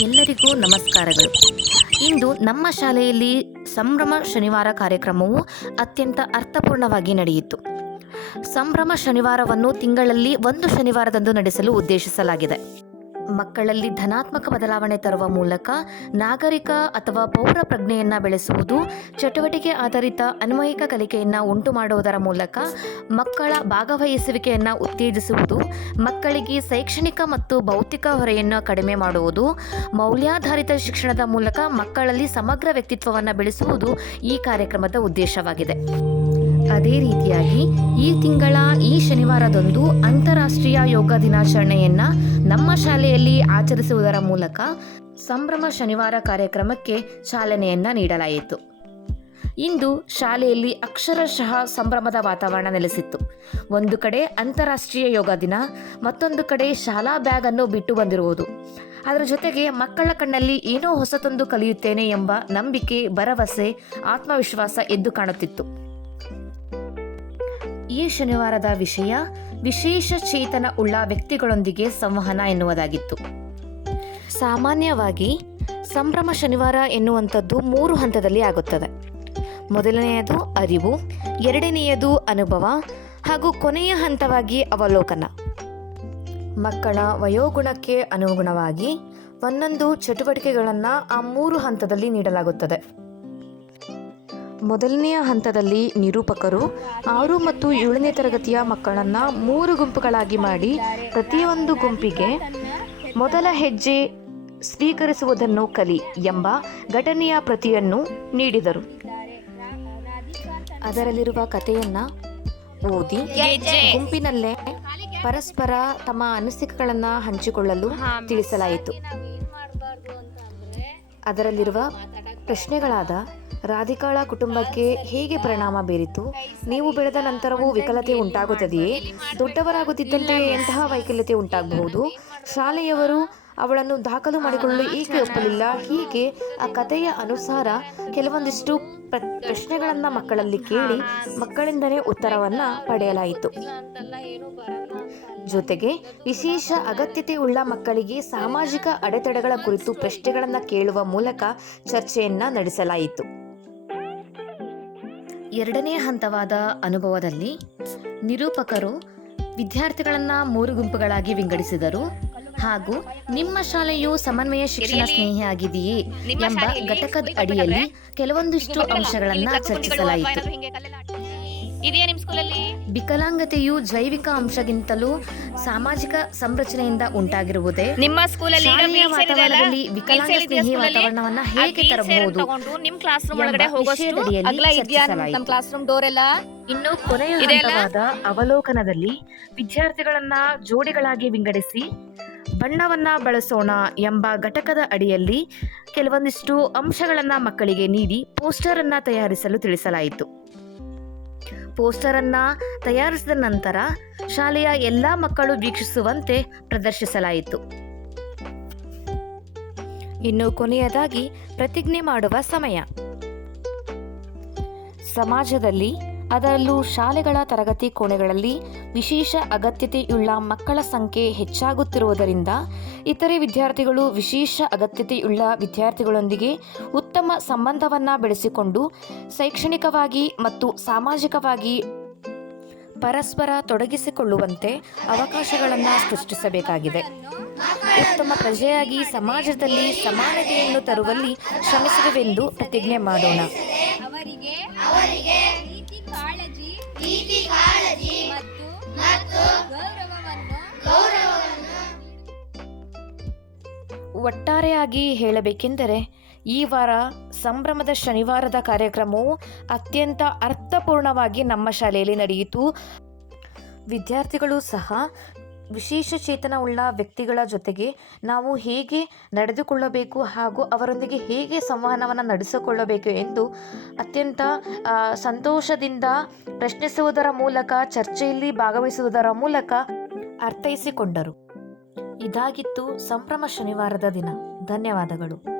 ಎಲ್ಲರಿಗೂ ನಮಸ್ಕಾರಗಳು. ಇಂದು ನಮ್ಮ ಶಾಲೆಯಲ್ಲಿ ಸಂಭ್ರಮ ಶನಿವಾರ ಕಾರ್ಯಕ್ರಮವು ಅತ್ಯಂತ ಅರ್ಥಪೂರ್ಣವಾಗಿ ನಡೆಯಿತು. ಸಂಭ್ರಮ ಶನಿವಾರವನ್ನು ತಿಂಗಳಲ್ಲಿ ಒಂದು ಶನಿವಾರದಂದು ನಡೆಸಲು ಉದ್ದೇಶಿಸಲಾಗಿದೆ. ಮಕ್ಕಳಲ್ಲಿ ಧನಾತ್ಮಕ ಬದಲಾವಣೆ ತರುವ ಮೂಲಕ ನಾಗರಿಕ ಅಥವಾ ಪೌರ ಪ್ರಜ್ಞೆಯನ್ನು ಬೆಳೆಸುವುದು, ಚಟುವಟಿಕೆ ಆಧಾರಿತ ಅನ್ವಯಿಕ ಕಲಿಕೆಯನ್ನು ಉಂಟು ಮಾಡುವುದರ ಮೂಲಕ ಮಕ್ಕಳ ಭಾಗವಹಿಸುವಿಕೆಯನ್ನು ಉತ್ತೇಜಿಸುವುದು, ಮಕ್ಕಳಿಗೆ ಶೈಕ್ಷಣಿಕ ಮತ್ತು ಭೌತಿಕ ಹೊರೆಯನ್ನು ಕಡಿಮೆ ಮಾಡುವುದು, ಮೌಲ್ಯಾಧಾರಿತ ಶಿಕ್ಷಣದ ಮೂಲಕ ಮಕ್ಕಳಲ್ಲಿ ಸಮಗ್ರ ವ್ಯಕ್ತಿತ್ವವನ್ನು ಬೆಳೆಸುವುದು ಈ ಕಾರ್ಯಕ್ರಮದ ಉದ್ದೇಶವಾಗಿದೆ. ಅದೇ ರೀತಿಯಾಗಿ ಈ ತಿಂಗಳ ಈ ಶನಿವಾರದಂದು ಅಂತಾರಾಷ್ಟ್ರೀಯ ಯೋಗ ದಿನಾಚರಣೆಯನ್ನು ನಮ್ಮ ಶಾಲೆಯಲ್ಲಿ ಆಚರಿಸುವುದರ ಮೂಲಕ ಸಂಭ್ರಮ ಶನಿವಾರ ಕಾರ್ಯಕ್ರಮಕ್ಕೆ ಚಾಲನೆಯನ್ನು ನೀಡಲಾಯಿತು. ಇಂದು ಶಾಲೆಯಲ್ಲಿ ಅಕ್ಷರಶಃ ಸಂಭ್ರಮದ ವಾತಾವರಣ ನೆಲೆಸಿತ್ತು. ಒಂದು ಕಡೆ ಅಂತಾರಾಷ್ಟ್ರೀಯ ಯೋಗ ದಿನ, ಮತ್ತೊಂದು ಕಡೆ ಶಾಲಾ ಬ್ಯಾಗ್ ಅನ್ನು ಬಿಟ್ಟು ಬಂದಿರುವುದು. ಅದರ ಜೊತೆಗೆ ಮಕ್ಕಳ ಕಣ್ಣಲ್ಲಿ ಏನೋ ಹೊಸತೊಂದು ಕಲಿಯುತ್ತೇನೆ ಎಂಬ ನಂಬಿಕೆ, ಭರವಸೆ, ಆತ್ಮವಿಶ್ವಾಸ ಎದ್ದು ಕಾಣುತ್ತಿತ್ತು. ಈ ಶನಿವಾರದ ವಿಷಯ ವಿಶೇಷ ಚೇತನ ಉಳ್ಳ ವ್ಯಕ್ತಿಗಳೊಂದಿಗೆ ಸಂವಹನ ಎನ್ನುವುದಾಗಿತ್ತು. ಸಾಮಾನ್ಯವಾಗಿ ಸಂಭ್ರಮ ಶನಿವಾರ ಎನ್ನುವಂಥದ್ದು ಮೂರು ಹಂತದಲ್ಲಿ ಆಗುತ್ತದೆ. ಮೊದಲನೆಯದು ಅರಿವು, ಎರಡನೆಯದು ಅನುಭವ, ಹಾಗೂ ಕೊನೆಯ ಹಂತವಾಗಿ ಅವಲೋಕನ. ಮಕ್ಕಳ ವಯೋಗುಣಕ್ಕೆ ಅನುಗುಣವಾಗಿ ಒಂದೊಂದು ಚಟುವಟಿಕೆಗಳನ್ನು ಆ ಮೂರು ಹಂತದಲ್ಲಿ ನೀಡಲಾಗುತ್ತದೆ. ಮೊದಲನೆಯ ಹಂತದಲ್ಲಿ ನಿರೂಪಕರು ಆರು ಮತ್ತು ಏಳನೇ ತರಗತಿಯ ಮಕ್ಕಳನ್ನು ಮೂರು ಗುಂಪುಗಳಾಗಿ ಮಾಡಿ ಪ್ರತಿಯೊಂದು ಗುಂಪಿಗೆ ಮೊದಲ ಹೆಜ್ಜೆ ಸ್ವೀಕರಿಸುವುದನ್ನು ಕಲಿ ಎಂಬ ಘಟನೆಯ ಪ್ರತಿಯನ್ನು ನೀಡಿದರು. ಅದರಲ್ಲಿರುವ ಕಥೆಯನ್ನ ಓದಿ ಗುಂಪಿನಲ್ಲೇ ಪರಸ್ಪರ ತಮ್ಮ ಅನಿಸಿಕೆಗಳನ್ನು ಹಂಚಿಕೊಳ್ಳಲು ತಿಳಿಸಲಾಯಿತು. ಅದರಲ್ಲಿರುವ ಪ್ರಶ್ನೆಗಳಾದ ರಾಧಿಕಾಳ ಕುಟುಂಬಕ್ಕೆ ಹೇಗೆ ಪರಿಣಾಮ ಬೀರಿತು? ನೀವು ಬೆಳೆದ ನಂತರವೂ ವಿಕಲತೆ ಉಂಟಾಗುತ್ತದೆಯೇ? ದೊಡ್ಡವರಾಗುತ್ತಿದ್ದಂತೆ ಎಂತಹ ವೈಕಲ್ಯತೆ ಉಂಟಾಗಬಹುದು? ಶಾಲೆಯವರು ಅವಳನ್ನು ದಾಖಲು ಮಾಡಿಕೊಳ್ಳಲು ಏಕೆ ಒಪ್ಪಲಿಲ್ಲ? ಹೀಗೆ ಆ ಕಥೆಯ ಅನುಸಾರ ಕೆಲವೊಂದಿಷ್ಟು ಪ್ರ, ಪ್ರಶ್ನೆಗಳನ್ನು ಮಕ್ಕಳಲ್ಲಿ ಕೇಳಿ ಮಕ್ಕಳಿಂದಲೇ ಉತ್ತರವನ್ನು ಪಡೆಯಲಾಯಿತು. ಜೊತೆಗೆ ವಿಶೇಷ ಅಗತ್ಯತೆ ಉಳ್ಳ ಮಕ್ಕಳಿಗೆ ಸಾಮಾಜಿಕ ಅಡೆತಡೆಗಳ ಕುರಿತು ಪ್ರಶ್ನೆಗಳನ್ನು ಕೇಳುವ ಮೂಲಕ ಚರ್ಚೆಯನ್ನ ನಡೆಸಲಾಯಿತು. ಎರಡನೇ ಹಂತವಾದ ಅನುಭವದಲ್ಲಿ ನಿರೂಪಕರು ವಿದ್ಯಾರ್ಥಿಗಳನ್ನು ಮೂರು ಗುಂಪುಗಳಾಗಿ ವಿಂಗಡಿಸಿದರು. ಹಾಗೂ ನಿಮ್ಮ ಶಾಲೆಯು ಸಮನ್ವಯ ಶಿಕ್ಷಣ ಸ್ನೇಹಿಯಾಗಿದೆಯೇ ಎಂಬ ಘಟಕದ ಅಡಿಯಲ್ಲಿ ಕೆಲವೊಂದಿಷ್ಟು ಅಂಶಗಳನ್ನು ಚರ್ಚಿಸಲಾಯಿತು. ಇದೆಯಾ ನಿಮ್ಮ ಸ್ಕೂಲಲ್ಲಿ? ವಿಕಲಾಂಗತೆಯು ಜೈವಿಕ ಅಂಶಗಿಂತಲೂ ಸಾಮಾಜಿಕ ಸಂರಚನೆಯಿಂದ ಉಂಟಾಗಿರುವುದೇ? ನಿಮ್ಮ ಸ್ಕೂಲಲ್ಲಿ ಶಾಲೆಯ? ವಾತಾವರಣದಲ್ಲಿ ವಿಕಲಾಂಗ ಸ್ನೇಹಿ ವಾತಾವರಣವನ್ನ ಹೇಗೆ ತರಬಹುದು ನಿಮ್ಮ ನಿಮ್ ಕ್ಲಾಸ್ ರೂಮ್ ಒಳಗಡೆ ಹೋಗೋಷ್ಟು ವಿಷಯದಡಿಯಲ್ಲಿ ಅಗಲ ಇದೆಯಾ ಚರ್ಚಿಸಲಾಯಿತು. ನಮ್ಮ ಕ್ಲಾಸ್ ರೂಮ್ ಡೋರ್ ಎಲ್ಲ ಇನ್ನು ಕೊನೆಯ ಹಂತವಾದ ಅವಲೋಕನದಲ್ಲಿ ವಿದ್ಯಾರ್ಥಿಗಳನ್ನ ಜೋಡಿಗಳಾಗಿ ವಿಂಗಡಿಸಿ ಬಣ್ಣವನ್ನ ಬಳಸೋಣ ಎಂಬ ಘಟಕದ ಅಡಿಯಲ್ಲಿ ಕೆಲವೊಂದಿಷ್ಟು ಅಂಶಗಳನ್ನ ಮಕ್ಕಳಿಗೆ ನೀಡಿ ಪೋಸ್ಟರ್ ಅನ್ನ ತಯಾರಿಸಲು ತಿಳಿಸಲಾಯಿತು. ಪೋಸ್ಟರ್ ಅನ್ನ ತಯಾರಿಸಿದ ನಂತರ ಶಾಲೆಯ ಎಲ್ಲ ಮಕ್ಕಳು ವೀಕ್ಷಿಸುವಂತೆ ಪ್ರದರ್ಶಿಸಲಾಯಿತು. ಇನ್ನು ಕೊನೆಯದಾಗಿ ಪ್ರತಿಜ್ಞೆ ಮಾಡುವ ಸಮಯ. ಸಮಾಜದಲ್ಲಿ ಅದರಲ್ಲೂ ಶಾಲೆಗಳ ತರಗತಿ ಕೋಣೆಗಳಲ್ಲಿ ವಿಶೇಷ ಅಗತ್ಯತೆಯುಳ್ಳ ಮಕ್ಕಳ ಸಂಖ್ಯೆ ಹೆಚ್ಚಾಗುತ್ತಿರುವುದರಿಂದ ಇತರೆ ವಿದ್ಯಾರ್ಥಿಗಳು ವಿಶೇಷ ಅಗತ್ಯತೆಯುಳ್ಳ ವಿದ್ಯಾರ್ಥಿಗಳೊಂದಿಗೆ ಉತ್ತಮ ಸಂಬಂಧವನ್ನು ಬೆಳೆಸಿಕೊಂಡು ಶೈಕ್ಷಣಿಕವಾಗಿ ಮತ್ತು ಸಾಮಾಜಿಕವಾಗಿ ಪರಸ್ಪರ ತೊಡಗಿಸಿಕೊಳ್ಳುವಂತೆ ಅವಕಾಶಗಳನ್ನು ಸೃಷ್ಟಿಸಬೇಕಾಗಿದೆ. ಉತ್ತಮ ಪ್ರಜೆಯಾಗಿ ಸಮಾಜದಲ್ಲಿ ಸಮಾನತೆಯನ್ನು ತರುವಲ್ಲಿ ಶ್ರಮಿಸುವೆವೆಂದು ಪ್ರತಿಜ್ಞೆ ಮಾಡೋಣ. ಅವರಿಗೆ ಅವರಿಗೆ ಕಾಳಜಿ ಪ್ರೀತಿ ಕಾಳಜಿ ಮತ್ತು ಮತ್ತು ಗೌರವವನ್ನು ಗೌರವವನ್ನು ಒಟ್ಟಾರೆಯಾಗಿ ಹೇಳಬೇಕೆಂದರೆ ಈ ವಾರ ಸಂಭ್ರಮದ ಶನಿವಾರದ ಕಾರ್ಯಕ್ರಮವು ಅತ್ಯಂತ ಅರ್ಥಪೂರ್ಣವಾಗಿ ನಮ್ಮ ಶಾಲೆಯಲ್ಲಿ ನಡೆಯಿತು. ವಿದ್ಯಾರ್ಥಿಗಳು ಸಹ ವಿಶೇಷ ಚೇತನ ಉಳ್ಳ ವ್ಯಕ್ತಿಗಳ ಜೊತೆಗೆ ನಾವು ಹೇಗೆ ನಡೆದುಕೊಳ್ಳಬೇಕು ಹಾಗೂ ಅವರೊಂದಿಗೆ ಹೇಗೆ ಸಂವಹನವನ್ನು ನಡೆಸಿಕೊಳ್ಳಬೇಕು ಎಂದು ಅತ್ಯಂತ ಸಂತೋಷದಿಂದ ಪ್ರಶ್ನಿಸುವುದರ ಮೂಲಕ, ಚರ್ಚೆಯಲ್ಲಿ ಭಾಗವಹಿಸುವುದರ ಮೂಲಕ ಅರ್ಥೈಸಿಕೊಂಡರು. ಇದಾಗಿತ್ತು ಸಂಭ್ರಮ ಶನಿವಾರದ ದಿನ. ಧನ್ಯವಾದಗಳು.